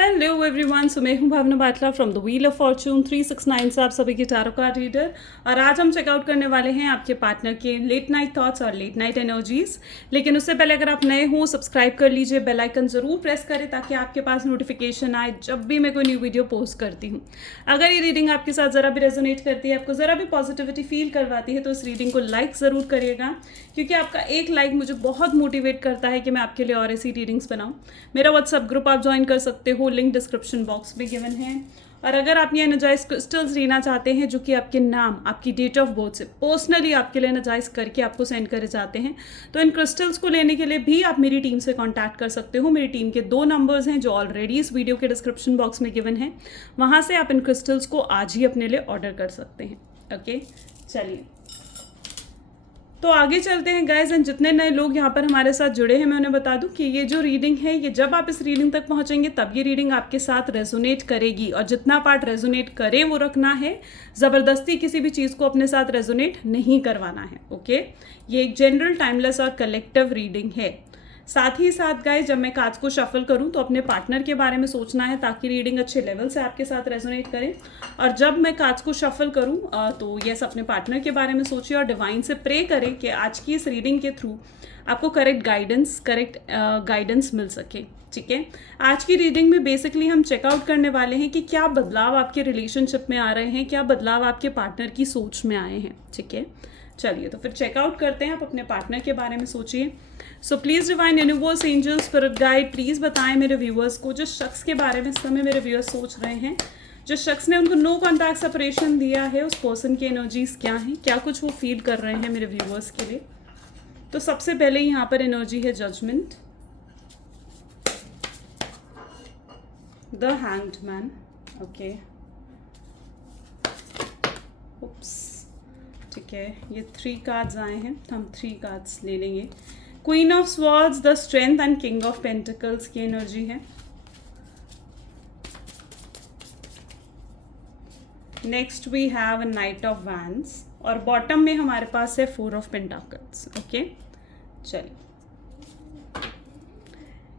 Hello everyone, so मैं हूं Bhavna Batla from the Wheel of Fortune 369 से आप सभी की टैरो कार्ड रीडर। और आज हम चेकआउट करने वाले हैं आपके पार्टनर के लेट नाइट थॉट्स और लेट नाइट एनर्जीज। लेकिन उससे पहले अगर आप नए हो, सब्सक्राइब कर लीजिए, बेल आइकन ज़रूर प्रेस करें ताकि आपके पास नोटिफिकेशन आए जब भी मैं कोई न्यू वीडियो पोस्ट करती हूँ। अगर ये रीडिंग आपके साथ ज़रा भी रेजोनेट करती है, आपको ज़रा भी पॉजिटिविटी फील करवाती है, तो इस रीडिंग को लाइक ज़रूर करिएगा, क्योंकि आपका एक लाइक मुझे बहुत मोटिवेट करता है कि मैं आपके लिए और ऐसी रीडिंग्स बनाऊँ। मेरा व्हाट्सअप ग्रुप आप ज्वाइन कर सकते हो, लिंक डिस्क्रिप्शन बॉक्स में गिवन है। और अगर आप ये एनर्जाइज क्रिस्टल्स लेना चाहते हैं जो कि आपके नाम, आपकी डेट ऑफ बर्थ से पर्सनली आपके लिए एनर्जाइज करके आपको सेंड करे जाते हैं, तो इन क्रिस्टल्स को लेने के लिए भी आप मेरी टीम से कांटेक्ट कर सकते हो। मेरी टीम के 2 नंबर्स हैं जो ऑलरेडी इस वीडियो के डिस्क्रिप्शन बॉक्स में गिवन है। वहाँ से आप इन क्रिस्टल्स को आज ही अपने लिए ऑर्डर कर सकते हैं। ओके, चलिए तो आगे चलते हैं गाइज। एंड जितने नए लोग यहाँ पर हमारे साथ जुड़े हैं, मैं उन्हें बता दूं कि ये जो रीडिंग है, ये जब आप इस रीडिंग तक पहुँचेंगे तब ये रीडिंग आपके साथ रेजोनेट करेगी, और जितना पार्ट रेजोनेट करे वो रखना है। ज़बरदस्ती किसी भी चीज़ को अपने साथ रेजोनेट नहीं करवाना है। ओके, ये एक जनरल, टाइमलेस और कलेक्टिव रीडिंग है। साथ ही साथ गाइस, जब मैं कार्ड्स को शफल करूं तो अपने पार्टनर के बारे में सोचना है ताकि रीडिंग अच्छे लेवल से आपके साथ रेजोनेट करे। और जब मैं कार्ड्स को शफल करूं तो यस, अपने पार्टनर के बारे में सोचिए और डिवाइन से प्रे करें कि आज की इस रीडिंग के थ्रू आपको करेक्ट गाइडेंस मिल सके। ठीक है, आज की रीडिंग में बेसिकली हम चेकआउट करने वाले हैं कि क्या बदलाव आपके रिलेशनशिप में आ रहे हैं, क्या बदलाव आपके पार्टनर की सोच में आए हैं। ठीक है, चलिए तो फिर चेकआउट करते हैं। आप अपने पार्टनर के बारे में सोचिए। So please divine universe, angels, spirit guide, please बताएं मेरे व्यूअर्स को, जिस शख्स के बारे में इस समय मेरे व्यूअर्स सोच रहे हैं, जिस शख्स ने उनको नो कॉन्टैक्ट सेपरेशन दिया है, उस पर्सन की एनर्जीज क्या हैं, क्या कुछ वो फील कर रहे हैं मेरे व्यूअर्स के लिए। तो सबसे पहले यहाँ पर एनर्जी है Judgement, the hanged Man. Okay, oops, ठीक है, ये 3 कार्ड्स आए हैं, हम 3 कार्ड्स ले लेंगे। Queen of swords, the strength and king of pentacles की एनर्जी है। Next we have knight of wands, और बॉटम में हमारे पास है 4 ऑफ पेंटाकल्स। ओके, चलिए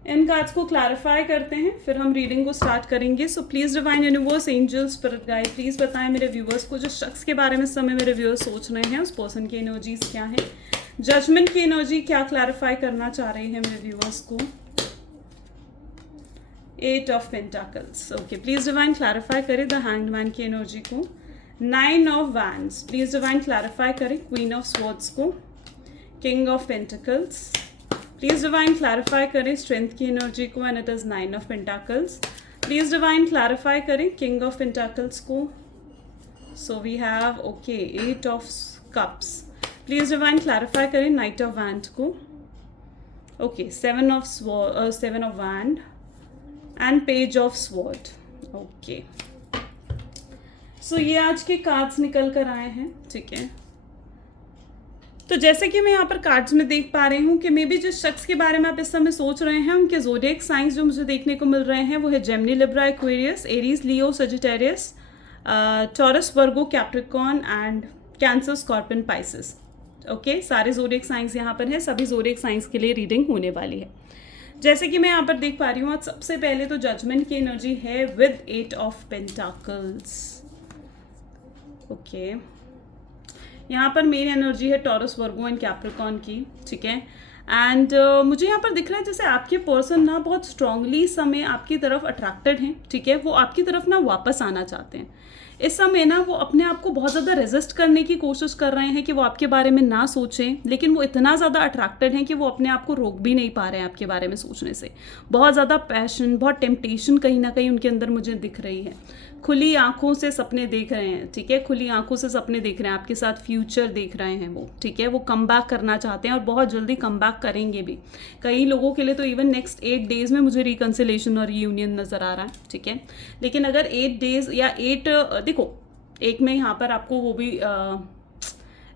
इन कार्ड्स को क्लैरिफाई करते हैं, फिर हम रीडिंग को स्टार्ट करेंगे। सो please divine universe, angel, spirit guide, please बताएं मेरे व्यूअर्स को, जिस शख्स के बारे में इस समय मेरे व्यूअर्स सोच रहे हैं, उस पर्सन की एनर्जीज क्या है, जजमेंट की एनर्जी क्या क्लैरिफाई करना चाह रही है मेरे व्यूअर्स को। 8 of pentacles. Okay, please divine clarify करें द हैंग्ड मैन की एनर्जी को। 9 of wands, please divine clarify करें क्वीन ऑफ स्वॉर्ड्स को, king of pentacles. Please divine clarify करें स्ट्रेंथ की एनर्जी को, and it is 9 of pentacles. Please divine clarify करें king of pentacles को। So we have okay 8 of cups. Please divine clarify करें knight of wand को। Okay, 7 of wand and page of sword. Okay, so ये आज के cards निकल कर आए हैं। ठीक है, तो जैसे कि मैं यहाँ पर कार्ड्स में देख पा रही हूँ कि मे बी जिस शख्स के बारे में आप इस समय सोच रहे हैं, उनके ज़ोडिएक साइंस जो मुझे देखने को मिल रहे हैं वो है Gemini, Libra, Aquarius, Aries, Leo, Sagittarius, taurus, Virgo, Capricorn and cancer, scorpion, Pisces. Okay, सारे ज़ोडिएक साइंस यहाँ पर हैं, सभी ज़ोडिएक साइंस के लिए रीडिंग होने वाली है। जैसे कि मैं यहाँ पर देख पा रही हूँ, आज सबसे पहले तो जजमेंट की एनर्जी है विद 8 ऑफ पेंटाकल्स। ओके, यहाँ पर मेन एनर्जी है टॉरस, वर्गो एंड कैप्रिकॉर्न की। ठीक है, एंड मुझे यहाँ पर दिख रहा है जैसे आपके पर्सन ना बहुत स्ट्रांगली इस समय आपकी तरफ अट्रैक्टेड हैं। ठीक है, वो आपकी तरफ ना वापस आना चाहते हैं। इस समय ना वो अपने आप को बहुत ज़्यादा रेजिस्ट करने की कोशिश कर रहे हैं कि वो आपके बारे में ना सोचें, लेकिन वो इतना ज़्यादा अट्रैक्टेड हैं कि वो अपने आप को रोक भी नहीं पा रहे हैं आपके बारे में सोचने से। बहुत ज़्यादा पैशन, बहुत टेम्पटेशन कहीं ना कहीं उनके अंदर मुझे दिख रही है। खुली आंखों से सपने देख रहे हैं। ठीक है, खुली आंखों से सपने देख रहे हैं, आपके साथ फ्यूचर देख रहे हैं वो। ठीक है, वो कम बैक करना चाहते हैं और बहुत जल्दी कम बैक करेंगे भी। कई लोगों के लिए तो इवन नेक्स्ट 8 डेज़ में मुझे रिकन्सिलेशन और रीयूनियन नज़र आ रहा है। ठीक है, लेकिन अगर 8 डेज़ या 8 देखो, एक में यहाँ पर आपको वो भी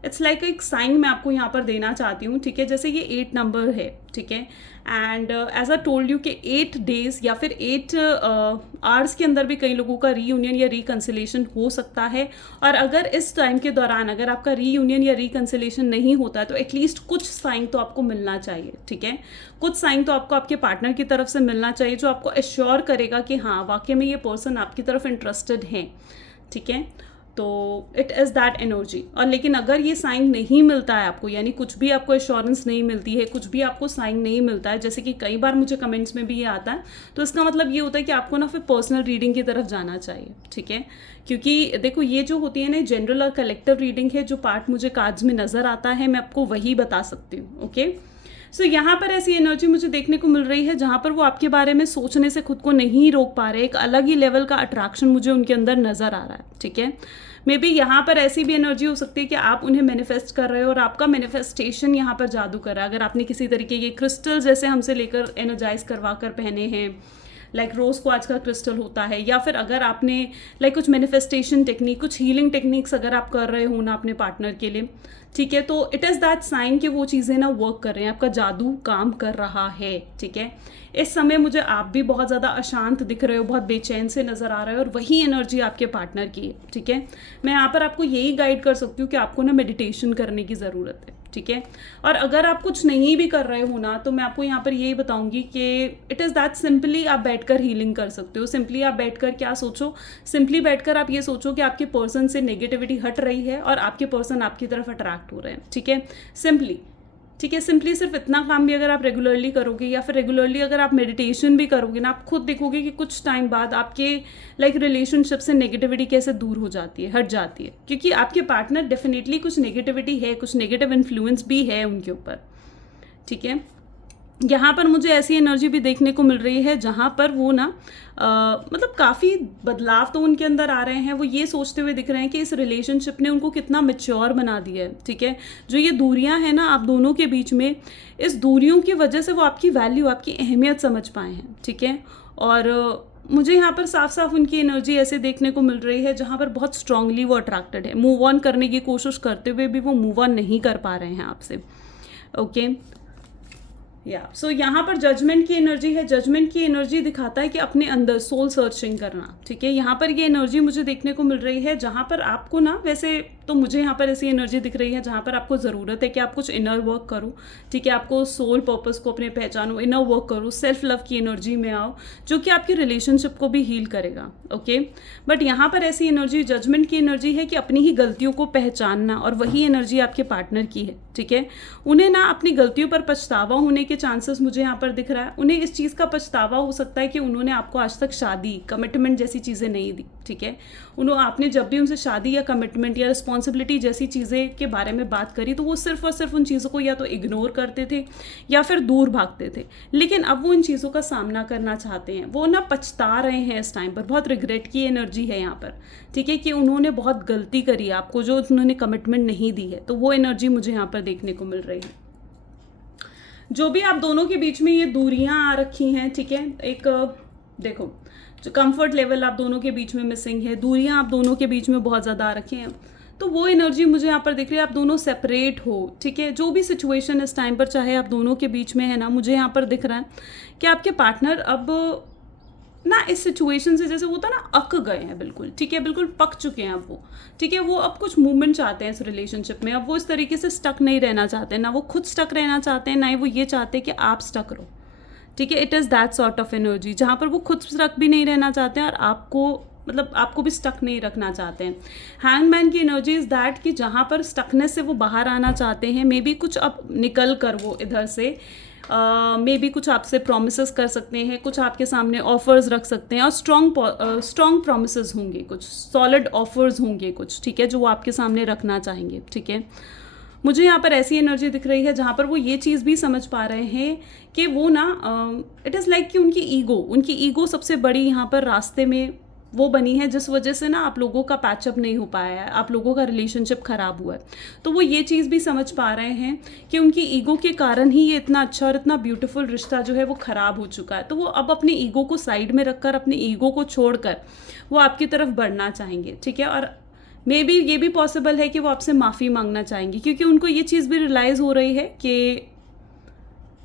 इट्स लाइक एक साइन मैं आपको यहाँ पर देना चाहती हूँ, ठीक है। जैसे ये 8 नंबर है, ठीक है, and as I told you कि 8 डेज या फिर 8 आवर्स के अंदर भी कई लोगों का रीयूनियन या रिकन्सिलेशन हो सकता है। और अगर इस टाइम के दौरान अगर आपका रीयूनियन या रिकन्सिलेशन नहीं होता है तो एटलीस्ट कुछ साइन तो आपको मिलना चाहिए, ठीक है। कुछ साइन तो आपको आपके पार्टनर की तरफ से मिलना चाहिए जो आपको एश्योर करेगा कि हाँ वाकई में ये पर्सन आपकी तरफ इंटरेस्टेड है, ठीक है। तो इट इज़ दैट एनर्जी। और लेकिन अगर ये साइन नहीं मिलता है आपको, यानी कुछ भी आपको एश्योरेंस नहीं मिलती है, कुछ भी आपको साइन नहीं मिलता है, जैसे कि कई बार मुझे कमेंट्स में भी ये आता है, तो इसका मतलब ये होता है कि आपको ना फिर पर्सनल रीडिंग की तरफ जाना चाहिए, ठीक है। क्योंकि देखो ये जो होती है ना जनरल और कलेक्टिव रीडिंग है, जो पार्ट मुझे कार्ड्स में नज़र आता है मैं आपको वही बता सकती हूँ, ओके। सो यहाँ पर ऐसी एनर्जी मुझे देखने को मिल रही है जहाँ पर वो आपके बारे में सोचने से खुद को नहीं रोक पा रहे, एक अलग ही लेवल का अट्रैक्शन मुझे उनके अंदर नज़र आ रहा है, ठीक है। मे बी यहाँ पर ऐसी भी एनर्जी हो सकती है कि आप उन्हें मैनिफेस्ट कर रहे हो और आपका मैनिफेस्टेशन यहाँ पर जादू कर रहा है। अगर आपने किसी तरीके के क्रिस्टल जैसे हमसे लेकर एनर्जाइज करवा कर पहने हैं, लाइक रोज़ क्वार्ट्ज का क्रिस्टल होता है, या फिर अगर आपने लाइक कुछ मैनिफेस्टेशन टेक्निक, कुछ हीलिंग टेक्निक्स अगर आप कर रहे हो ना अपने पार्टनर के लिए, ठीक है, तो इट इज़ दैट साइन कि वो चीज़ें ना वर्क कर रहे हैं, आपका जादू काम कर रहा है, ठीक है। इस समय मुझे आप भी बहुत ज़्यादा अशांत दिख रहे हो, बहुत बेचैन से नज़र आ रहे हो, और वही एनर्जी आपके पार्टनर की है, ठीक है। मैं यहाँ पर आपको यही गाइड कर सकती हूँ कि आपको ना मेडिटेशन करने की ज़रूरत है, ठीक है। और अगर आप कुछ नहीं भी कर रहे हो ना, तो मैं आपको यहाँ पर यही बताऊंगी कि इट इज़ दैट सिंपली आप बैठकर हीलिंग कर सकते हो। सिंपली आप बैठकर क्या सोचो, सिंपली बैठकर आप ये सोचो कि आपके पर्सन से नेगेटिविटी हट रही है और आपके पर्सन आपकी तरफ अट्रैक्ट हो रहे हैं, ठीक है, सिंपली, ठीक है। सिंपली सिर्फ इतना काम भी अगर आप रेगुलरली करोगे या फिर रेगुलरली अगर आप मेडिटेशन भी करोगे ना, आप खुद देखोगे कि कुछ टाइम बाद आपके लाइक रिलेशनशिप से नेगेटिविटी कैसे दूर हो जाती है, हट जाती है। क्योंकि आपके पार्टनर डेफिनेटली कुछ नेगेटिविटी है, कुछ नेगेटिव इन्फ्लुएंस भी है उनके ऊपर, ठीक है। यहाँ पर मुझे ऐसी एनर्जी भी देखने को मिल रही है जहाँ पर वो ना मतलब काफ़ी बदलाव तो उनके अंदर आ रहे हैं। वो ये सोचते हुए दिख रहे हैं कि इस रिलेशनशिप ने उनको कितना मैच्योर बना दिया है, ठीक है। जो ये दूरियां हैं ना आप दोनों के बीच में, इस दूरियों की वजह से वो आपकी वैल्यू, आपकी अहमियत समझ पाए हैं, ठीक है। और मुझे यहाँ पर साफ साफ उनकी एनर्जी ऐसे देखने को मिल रही है जहाँ पर बहुत स्ट्रांगली वो अट्रैक्टेड है। मूव ऑन करने की कोशिश करते हुए भी वो मूव ऑन नहीं कर पा रहे हैं आपसे, ओके। या सो यहाँ पर जजमेंट की एनर्जी है। जजमेंट की एनर्जी दिखाता है कि अपने अंदर सोल सर्चिंग करना, ठीक है। यहाँ पर ये एनर्जी मुझे देखने को मिल रही है जहाँ पर आपको ना, वैसे तो मुझे यहाँ पर ऐसी एनर्जी दिख रही है जहाँ पर आपको ज़रूरत है कि आप कुछ इनर वर्क करो, ठीक है। आपको सोल पर्पस को अपने पहचानो, इनर वर्क करो, सेल्फ लव की एनर्जी में आओ, जो कि आपकी रिलेशनशिप को भी हील करेगा, ओके। बट यहाँ पर ऐसी एनर्जी जजमेंट की एनर्जी है कि अपनी ही गलतियों को पहचानना, और वही एनर्जी आपके पार्टनर की है, ठीक है। उन्हें ना अपनी गलतियों पर पछतावा होने के चांसेस मुझे यहाँ पर दिख रहा है। उन्हें इस चीज़ का पछतावा हो सकता है कि उन्होंने आपको आज तक शादी, कमिटमेंट जैसी चीज़ें नहीं दी, ठीक है। आपने जब भी उनसे शादी या कमिटमेंट या रिस्पॉन्सिबिलिटी जैसी चीज़ें के बारे में बात करी तो वो सिर्फ और सिर्फ उन चीज़ों को या तो इग्नोर करते थे या फिर दूर भागते थे। लेकिन अब वो इन चीज़ों का सामना करना चाहते हैं, वो ना पछता रहे हैं इस टाइम पर। बहुत रिग्रेट की एनर्जी है यहाँ पर, ठीक है, कि उन्होंने बहुत गलती करी आपको, जो उन्होंने कमिटमेंट नहीं दी है। तो वो एनर्जी मुझे यहाँ पर देखने को मिल रही है। जो भी आप दोनों के बीच में ये दूरियां आ रखी हैं, ठीक है, एक देखो जो कंफर्ट लेवल आप दोनों के बीच में मिसिंग है, दूरियां आप दोनों के बीच में बहुत ज़्यादा आ रखी हैं, तो वो एनर्जी मुझे यहाँ पर दिख रही है। आप दोनों सेपरेट हो, ठीक है। जो भी सिचुएशन इस टाइम पर चाहे आप दोनों के बीच में है ना, मुझे यहाँ पर दिख रहा है कि आपके पार्टनर अब ना इस सिचुएशन से जैसे होता ना अक गए हैं, बिल्कुल, ठीक है, बिल्कुल पक चुके हैं अब वो, ठीक है। वो अब कुछ मूवमेंट चाहते हैं इस रिलेशनशिप में। अब वो इस तरीके से स्टक नहीं रहना चाहते, ना वो खुद स्टक रहना चाहते हैं, ना ही वो ये चाहते हैं कि आप स्टक रहो, ठीक है। It is that sort of energy जहाँ पर वो खुद स्टक भी नहीं रहना चाहते हैं और आपको, मतलब आपको भी स्टक नहीं रखना चाहते हैं। हैंगमैन की एनर्जी इज़ दैट कि जहाँ पर स्टकनेस से वो बाहर आना चाहते हैं, मे बी कुछ अब निकल कर वो इधर से मे बी कुछ आपसे प्रोमिसेस कर सकते हैं, कुछ आपके सामने ऑफर्स रख सकते हैं, और स्ट्रॉन्ग प्रोमिसेस होंगे, कुछ सॉलिड ऑफर्स होंगे कुछ, ठीक है, जो वो आपके सामने रखना चाहेंगे, ठीक है। मुझे यहाँ पर ऐसी एनर्जी दिख रही है जहाँ पर वो ये चीज़ भी समझ पा रहे हैं कि वो ना इट इज़ लाइक कि उनकी ईगो सबसे बड़ी यहाँ पर रास्ते में वो बनी है, जिस वजह से ना आप लोगों का पैचअप नहीं हो पाया है, आप लोगों का रिलेशनशिप ख़राब हुआ है। तो वो ये चीज़ भी समझ पा रहे हैं कि उनकी ईगो के कारण ही ये इतना अच्छा और इतना ब्यूटीफुल रिश्ता जो है वो ख़राब हो चुका है। तो वो अब अपनी ईगो को साइड में रखकर, अपनी ईगो को छोड़कर वो आपकी तरफ बढ़ना चाहेंगे, ठीक है। और मे बी ये भी पॉसिबल है कि वो आपसे माफ़ी मांगना चाहेंगे, क्योंकि उनको ये चीज़ भी रियलाइज़ हो रही है कि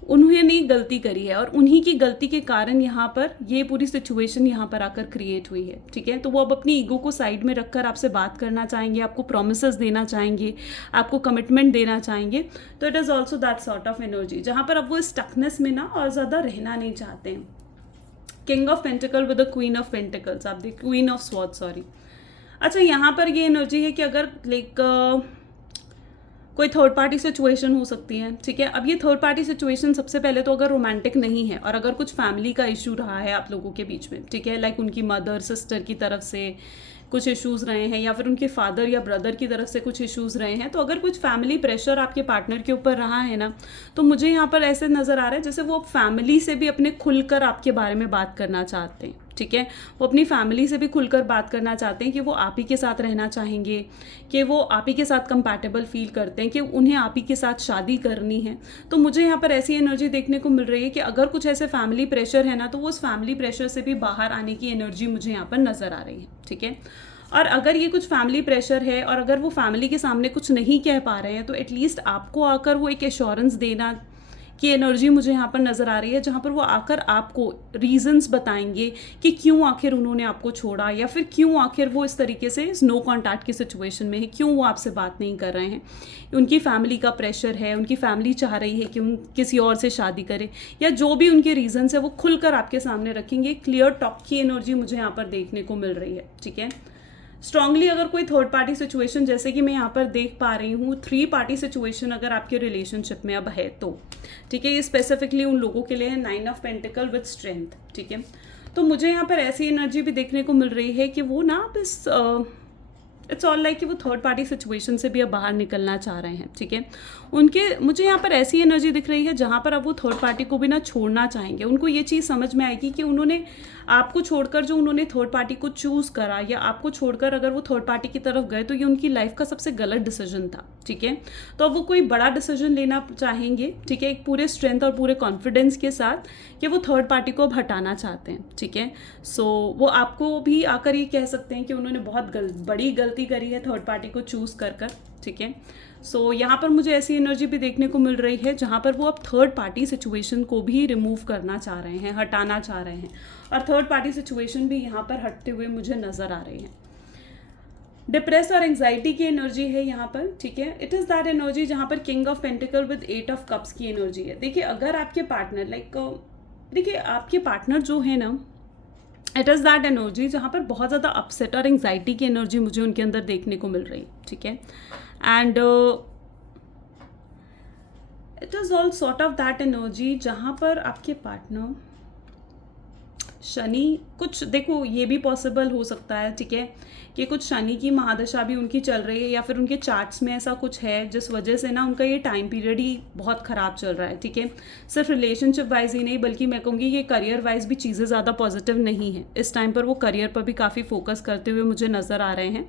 उन्होंने गलती करी है और उन्हीं की गलती के कारण यहाँ पर ये पूरी सिचुएशन यहाँ पर आकर क्रिएट हुई है, ठीक है। तो वो अब अपनी ईगो को साइड में रखकर आपसे बात करना चाहेंगे, आपको प्रोमिसेस देना चाहेंगे, आपको कमिटमेंट देना चाहेंगे। तो it is also that sort of energy जहाँ पर अब वो स्टकनेस में ना और ज़्यादा रहना नहीं चाहते हैं। King of pentacle with the queen of pentacles, आप देख, क्वीन ऑफ स्वॉर्ड, सॉरी। अच्छा, यहाँ पर ये एनर्जी है कि अगर लाइक कोई थर्ड पार्टी सिचुएशन हो सकती है, ठीक है। अब ये थर्ड पार्टी सिचुएशन सबसे पहले तो अगर रोमांटिक नहीं है और अगर कुछ फैमिली का इशू रहा है आप लोगों के बीच में, ठीक है, लाइक उनकी मदर सिस्टर की तरफ से कुछ इश्यूज़ रहे हैं या फिर उनके फादर या ब्रदर की तरफ से कुछ इश्यूज़ रहे हैं, तो अगर कुछ फैमिली प्रेशर आपके पार्टनर के ऊपर रहा है ना, तो मुझे यहाँ पर ऐसे नज़र आ रहा है जैसे वो फैमिली से भी अपने खुलकर आपके बारे में बात करना चाहते हैं, ठीक है। वो अपनी फैमिली से भी खुलकर बात करना चाहते हैं कि वो आप ही के साथ रहना चाहेंगे, कि वो आप ही के साथ कंपैटिबल फील करते हैं, कि उन्हें आप ही के साथ शादी करनी है। तो मुझे यहाँ पर ऐसी एनर्जी देखने को मिल रही है कि अगर कुछ ऐसे फैमिली प्रेशर है ना, तो वो उस फैमिली प्रेशर से भी बाहर आने की एनर्जी मुझे यहाँ पर नज़र आ रही है, ठीक है। और अगर ये कुछ फैमिली प्रेशर है और अगर वो फैमिली के सामने कुछ नहीं कह पा रहे हैं, तो एटलीस्ट आपको आकर वो एक एश्योरेंस देना की एनर्जी मुझे यहाँ पर नज़र आ रही है, जहाँ पर वो आकर आपको रीजंस बताएंगे कि क्यों आखिर उन्होंने आपको छोड़ा, या फिर क्यों आखिर वो इस तरीके से नो कॉन्टैक्ट की सिचुएशन में है, क्यों वो आपसे बात नहीं कर रहे हैं। उनकी फैमिली का प्रेशर है, उनकी फैमिली चाह रही है कि उन किसी और से शादी करें, या जो भी उनके रीजंस है वो खुलकर आपके सामने रखेंगे। क्लियर टॉक की एनर्जी मुझे यहाँ पर देखने को मिल रही है, ठीक है। स्ट्रांगली अगर कोई थर्ड पार्टी सिचुएशन, जैसे कि मैं यहाँ पर देख पा रही हूँ, थ्री पार्टी सिचुएशन अगर आपके रिलेशनशिप में अब है तो, ठीक है, ये स्पेसिफिकली उन लोगों के लिए है, 9 ऑफ पेंटिकल विद स्ट्रेंथ, ठीक है। तो मुझे यहाँ पर ऐसी एनर्जी भी देखने को मिल रही है कि वो ना अब इस इट्स ऑल लाइक कि वो थर्ड पार्टी सिचुएशन से भी अब बाहर निकलना चाह रहे हैं, ठीक है। उनके मुझे यहाँ पर ऐसी एनर्जी दिख रही है जहाँ पर अब वो थर्ड पार्टी को भी ना छोड़ना चाहेंगे। उनको ये चीज़ समझ में आएगी कि उन्होंने आपको छोड़कर जो उन्होंने थर्ड पार्टी को चूज़ करा, या आपको छोड़कर अगर वो थर्ड पार्टी की तरफ गए, तो ये उनकी लाइफ का सबसे गलत डिसीजन था, ठीक है। तो अब वो कोई बड़ा डिसीजन लेना चाहेंगे, ठीक है, एक पूरे स्ट्रेंथ और पूरे कॉन्फिडेंस के साथ कि वो थर्ड पार्टी को अब हटाना चाहते हैं, ठीक है। सो वो आपको भी आकर ये कह सकते हैं कि उन्होंने बहुत बड़ी गलती करी है थर्ड पार्टी को चूज़ कर, ठीक है। सो यहाँ पर मुझे ऐसी एनर्जी भी देखने को मिल रही है जहाँ पर वो अब थर्ड पार्टी सिचुएशन को भी रिमूव करना चाह रहे हैं, हटाना चाह रहे हैं, और थर्ड पार्टी सिचुएशन भी यहाँ पर हटते हुए मुझे नज़र आ रही है। डिप्रेस और एंग्जाइटी की एनर्जी है यहाँ पर, ठीक है। इट इज़ दैट एनर्जी जहाँ पर king of pentacle with 8 of cups की एनर्जी है। देखिए, अगर आपके पार्टनर देखिए आपके पार्टनर जो है ना, इट इज़ दैट एनर्जी जहाँ पर बहुत ज़्यादा अपसेट और एंग्जाइटी की एनर्जी मुझे उनके अंदर देखने को मिल रही है, ठीक है। And it is all sort of that energy जहाँ पर आपके पार्टनर शनि, कुछ देखो ये भी पॉसिबल हो सकता है, ठीक है, कि कुछ शनि की महादशा भी उनकी चल रही है, या फिर उनके चार्ट्स में ऐसा कुछ है जिस वजह से ना उनका ये टाइम पीरियड ही बहुत ख़राब चल रहा है, ठीक है। सिर्फ रिलेशनशिप वाइज ही नहीं, बल्कि मैं कहूँगी ये करियर वाइज भी चीज़ें ज़्यादा पॉजिटिव नहीं है। इस टाइम पर वो करियर पर भी काफ़ी फोकस करते हुए मुझे नज़र आ रहे हैं।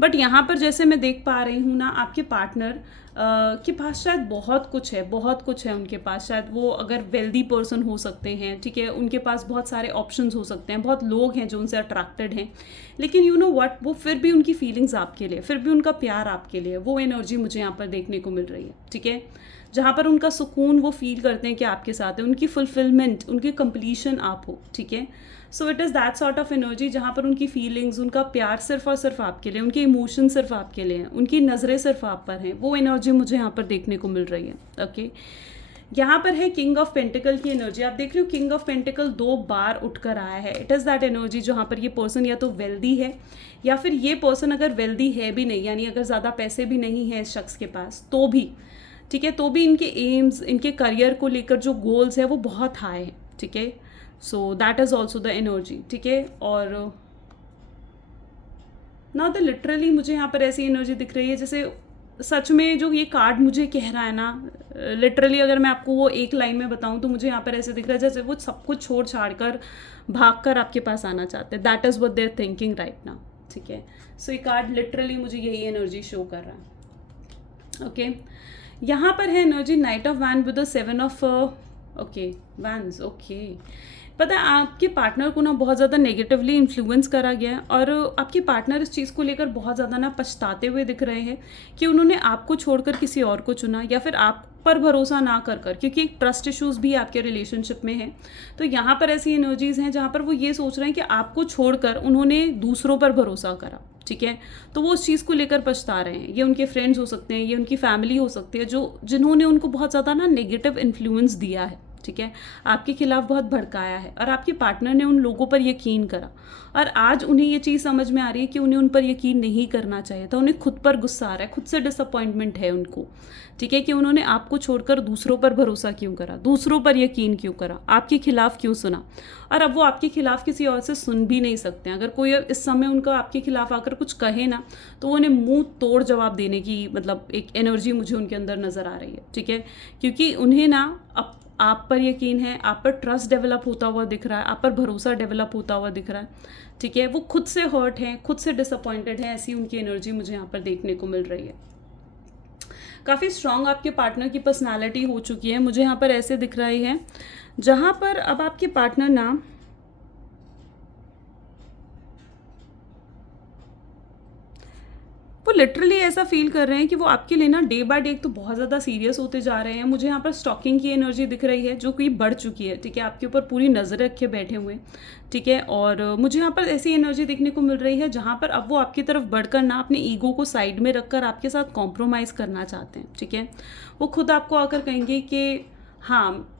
बट यहाँ पर जैसे मैं देख पा रही हूँ ना, आपके पार्टनर के पास शायद बहुत कुछ है उनके पास। शायद वो अगर वेल्दी पर्सन हो सकते हैं, ठीक है, उनके पास बहुत सारे ऑप्शंस हो सकते हैं, बहुत लोग हैं जो उनसे अट्रैक्टेड हैं, लेकिन यू नो व्हाट, वो फिर भी उनकी फीलिंग्स आपके लिए, फिर भी उनका प्यार आपके लिए, वो एनर्जी मुझे यहाँ पर देखने को मिल रही है, ठीक है। जहाँ पर उनका सुकून वो फील करते हैं कि आपके साथ है, उनकी फुलफिलमेंट, उनकी कंप्लीशन आप हो, ठीक है। So it is that sort of energy जहाँ पर उनकी फीलिंग्स, उनका प्यार सिर्फ और सिर्फ आपके लिए, उनके इमोशन सिर्फ आपके लिए हैं, उनकी नज़रें सिर्फ आप पर हैं, वो एनर्जी मुझे यहाँ पर देखने को मिल रही है, ओके। यहाँ पर है किंग ऑफ पेंटिकल की एनर्जी। आप देख रहे हो किंग ऑफ पेंटिकल 2 बार उठकर आया है। इट इज़ दैट एनर्जी जहाँ पर ये पर्सन या तो वेल्दी है, या फिर ये पर्सन अगर वेल्दी है भी नहीं, यानी अगर ज़्यादा पैसे भी नहीं है इस शख्स के पास, तो भी ठीक है, तो भी इनके एम्स, इनके करियर को लेकर जो गोल्स है वो बहुत हाई है, ठीक है। So that is also the energy, ठीक है। और ना तो लिटरली मुझे यहाँ पर ऐसी एनर्जी दिख रही है जैसे सच में जो ये कार्ड मुझे कह रहा है ना, लिटरली अगर मैं आपको वो एक लाइन में बताऊँ तो मुझे यहाँ पर ऐसे दिख रहा है जैसे वो सब कुछ छोड़ छाड़ कर भाग कर आपके पास आना चाहते हैं। That is what they are thinking right now, ठीक है। सो ये कार्ड लिटरली मुझे यही एनर्जी शो कर रहा है, ओके। यहाँ पर है energy knight of wand with the 7 of okay wands, okay. पता है आपके पार्टनर को ना बहुत ज़्यादा नेगेटिवली इन्फ्लुएंस करा गया है, और आपके पार्टनर इस चीज़ को लेकर बहुत ज़्यादा ना पछताते हुए दिख रहे हैं कि उन्होंने आपको छोड़कर किसी और को चुना, या फिर आप पर भरोसा ना कर कर, क्योंकि एक ट्रस्ट इश्यूज भी आपके रिलेशनशिप में है। तो यहाँ पर ऐसी एनर्जीज हैं जहाँ पर वो ये सोच रहे हैं कि आपको छोड़कर उन्होंने दूसरों पर भरोसा करा, ठीक है। तो वो उस चीज़ को लेकर पछता रहे हैं। ये उनके फ्रेंड्स हो सकते हैं, ये उनकी फैमिली हो सकती है, जो जिन्होंने उनको बहुत ज़्यादा ना नेगेटिव इन्फ्लुएंस दिया है, ठीक है, आपके खिलाफ बहुत भड़काया है, और आपके पार्टनर ने उन लोगों पर यकीन करा, और आज उन्हें ये चीज़ समझ में आ रही है कि उन्हें उन पर यकीन नहीं करना चाहिए था। उन्हें खुद पर गुस्सा आ रहा है, खुद से डिसअपॉइंटमेंट है उनको, ठीक है, कि उन्होंने आपको छोड़कर दूसरों पर भरोसा क्यों करा, दूसरों पर यकीन क्यों करा, आपके खिलाफ क्यों सुना। और अब वो आपके खिलाफ किसी और से सुन भी नहीं सकते हैं। अगर कोई इस समय उनका आपके खिलाफ आकर कुछ कहे ना, तो उन्हें मुंह तोड़ जवाब देने की मतलब एक एनर्जी मुझे उनके अंदर नज़र आ रही है, ठीक है, क्योंकि उन्हें ना आप पर यकीन है, आप पर ट्रस्ट डेवलप होता हुआ दिख रहा है, आप पर भरोसा डेवलप होता हुआ दिख रहा है, ठीक है। वो खुद से हर्ट हैं, खुद से डिसअपॉइंटेड हैं, ऐसी उनकी एनर्जी मुझे यहाँ पर देखने को मिल रही है। काफ़ी स्ट्रॉन्ग आपके पार्टनर की पर्सनालिटी हो चुकी है, मुझे यहाँ पर ऐसे दिख रही है, जहाँ पर अब आपके पार्टनर ना वो लिटरली ऐसा फील कर रहे हैं कि वो आपके लिए ना डे बाय डे तो बहुत ज़्यादा सीरियस होते जा रहे हैं। मुझे यहाँ पर स्टॉकिंग की एनर्जी दिख रही है, जो कि बढ़ चुकी है, ठीक है, आपके ऊपर पूरी नज़र रखे बैठे हुए, ठीक है। और मुझे यहाँ पर ऐसी एनर्जी देखने को मिल रही है जहाँ पर अब वो आपकी तरफ बढ़कर ना अपने ईगो को साइड में रखकर आपके साथ कॉम्प्रोमाइज़ करना चाहते हैं, ठीक है। वो खुद आपको आकर कहेंगे कि हाँ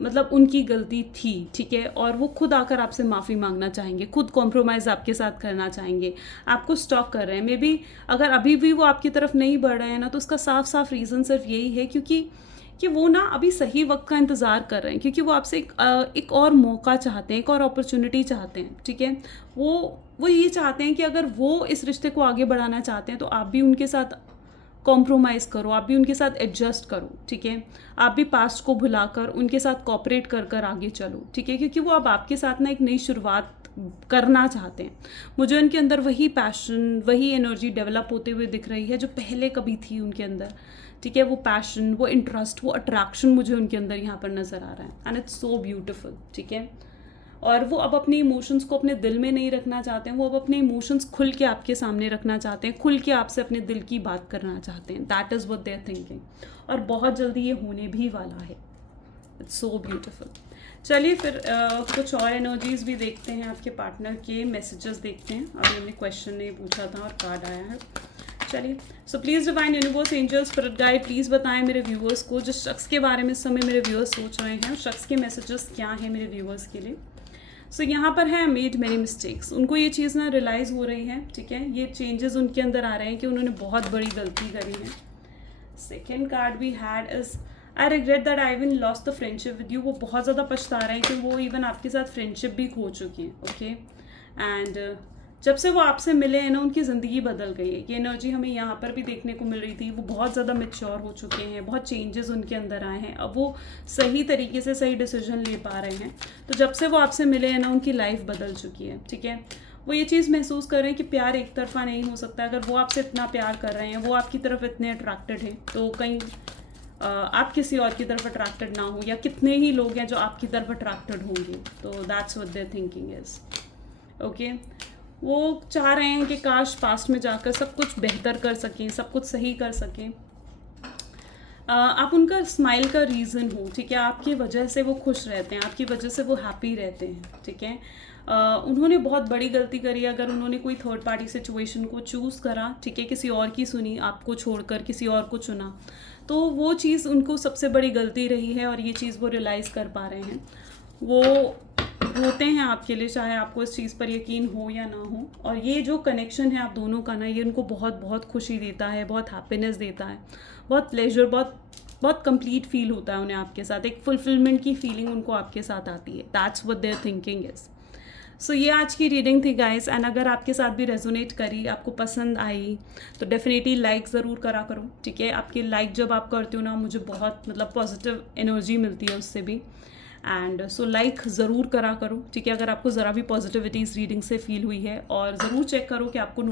मतलब उनकी गलती थी, ठीक है, और वो खुद आकर आपसे माफ़ी मांगना चाहेंगे, खुद कॉम्प्रोमाइज़ आपके साथ करना चाहेंगे, आपको स्टॉक कर रहे हैं। मे बी अगर अभी भी वो आपकी तरफ नहीं बढ़ रहे हैं ना, तो उसका साफ साफ रीज़न सिर्फ यही है कि वो ना अभी सही वक्त का इंतज़ार कर रहे हैं, क्योंकि वो आपसे एक और मौका चाहते हैं, एक और अपॉर्चुनिटी चाहते हैं, ठीक है। वो ये चाहते हैं कि अगर वो इस रिश्ते को आगे बढ़ाना चाहते हैं, तो आप भी उनके साथ कॉम्प्रोमाइज़ करो, आप भी उनके साथ एडजस्ट करो, ठीक है। आप भी पास्ट को भुलाकर उनके साथ कॉपरेट कर कर आगे चलो, ठीक है, क्योंकि वो अब आपके साथ ना एक नई शुरुआत करना चाहते हैं। मुझे उनके अंदर वही पैशन, वही एनर्जी डेवलप होते हुए दिख रही है जो पहले कभी थी उनके अंदर, ठीक है। वो पैशन, वो इंटरेस्ट, वो अट्रैक्शन मुझे उनके अंदर यहाँ पर नज़र आ रहा है, एंड इट्स सो ब्यूटिफुल, ठीक है। और वो अब अपने इमोशंस को अपने दिल में नहीं रखना चाहते हैं, वो अब अपने इमोशंस खुल के आपके सामने रखना चाहते हैं, खुल के आपसे अपने दिल की बात करना चाहते हैं। That is what they are thinking, और बहुत जल्दी ये होने भी वाला है। It's so beautiful. चलिए फिर कुछ और एनर्जीज भी देखते हैं, आपके पार्टनर के मैसेजेस देखते हैं। अभी हमने क्वेश्चन नहीं पूछा था और कार्ड आया है। चलिए, so please divine universe, angels, spirit guide, please बताएं मेरे व्यूअर्स को, जिस शख्स के बारे में इस समय मेरे व्यूअर्स सोच रहे हैं, उस शख्स के मैसेजेस क्या हैं मेरे व्यूअर्स के लिए। सो यहाँ पर है मेड मैनी मिस्टेक्स, उनको ये चीज़ ना रियलाइज़ हो रही है, ठीक है। ये चेंजेस उनके अंदर आ रहे हैं कि उन्होंने बहुत बड़ी गलती करी है। Second card we had is I regret that I even lost the friendship with you. वो बहुत ज़्यादा पछता रहे हैं कि वो इवन आपके साथ फ्रेंडशिप भी खो चुकी हैं, ओके। एंड जब से वो आपसे मिले हैं ना, उनकी ज़िंदगी बदल गई है। ये एनर्जी हमें यहाँ पर भी देखने को मिल रही थी। वो बहुत ज़्यादा मैच्योर हो चुके हैं, बहुत चेंजेस उनके अंदर आए हैं, अब वो सही तरीके से सही डिसीजन ले पा रहे हैं। तो जब से वो आपसे मिले हैं ना, उनकी लाइफ बदल चुकी है, ठीक है। वो ये चीज़ महसूस कर रहे हैं कि प्यार एक तरफा नहीं हो सकता। अगर वो आपसे इतना प्यार कर रहे हैं, वो आपकी तरफ इतने अट्रैक्टेड हैं, तो कहीं आप किसी और की तरफ अट्रैक्टेड ना हो, या कितने ही लोग हैं जो आपकी तरफ अट्रैक्टेड होंगे। तो that's what they're thinking is, okay. वो चाह रहे हैं कि काश पास्ट में जाकर सब कुछ बेहतर कर सकें, सब कुछ सही कर सकें। आप उनका स्माइल का रीज़न हो, ठीक है। आपकी वजह से वो खुश रहते हैं, आपकी वजह से वो हैप्पी रहते हैं, ठीक है। उन्होंने बहुत बड़ी गलती करी अगर उन्होंने कोई थर्ड पार्टी सिचुएशन को चूज़ करा, ठीक है, किसी और की सुनी, आपको छोड़कर किसी और को चुना, तो वो चीज़ उनको सबसे बड़ी गलती रही है, और ये चीज़ वो रियलाइज़ कर पा रहे हैं। वो होते हैं आपके लिए, चाहे आपको इस चीज़ पर यकीन हो या ना हो। और ये जो कनेक्शन है आप दोनों का ना, ये उनको बहुत बहुत खुशी देता है, बहुत हैप्पीनेस देता है, बहुत प्लेजर, बहुत बहुत कंप्लीट फील होता है उन्हें आपके साथ। एक फुलफिलमेंट की फीलिंग उनको आपके साथ आती है। That's what they're thinking is. So ये आज की रीडिंग थी गाइस, एंड अगर आपके साथ भी रेजोनेट करी, आपको पसंद आई, तो डेफिनेटली लाइक ज़रूर करा करो, ठीक है। आपकी लाइक जब आप करते हो ना, मुझे बहुत मतलब पॉजिटिव एनर्जी मिलती है उससे भी। एंड सो लाइक ज़रूर करा करो, ठीक है, अगर आपको ज़रा भी पॉजिटिविटी इस रीडिंग से फील हुई है। और ज़रूर चेक करो कि आपको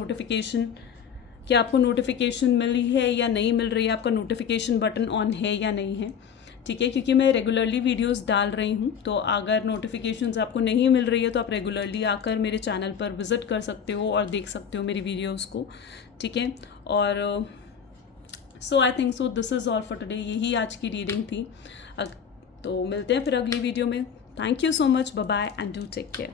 नोटिफिकेशन मिली है या नहीं मिल रही है, आपका नोटिफिकेशन बटन ऑन है या नहीं है, ठीक है, क्योंकि मैं रेगुलरली वीडियोस डाल रही हूँ। तो अगर नोटिफिकेशंस आपको नहीं मिल रही है तो आप रेगुलरली आकर मेरे चैनल पर विज़िट कर सकते हो और देख सकते हो मेरी वीडियोस को, ठीक है। और so I think so this is all for today, यही आज की रीडिंग थी। तो मिलते हैं फिर अगली वीडियो में। Thank you so much, bye bye and do take care.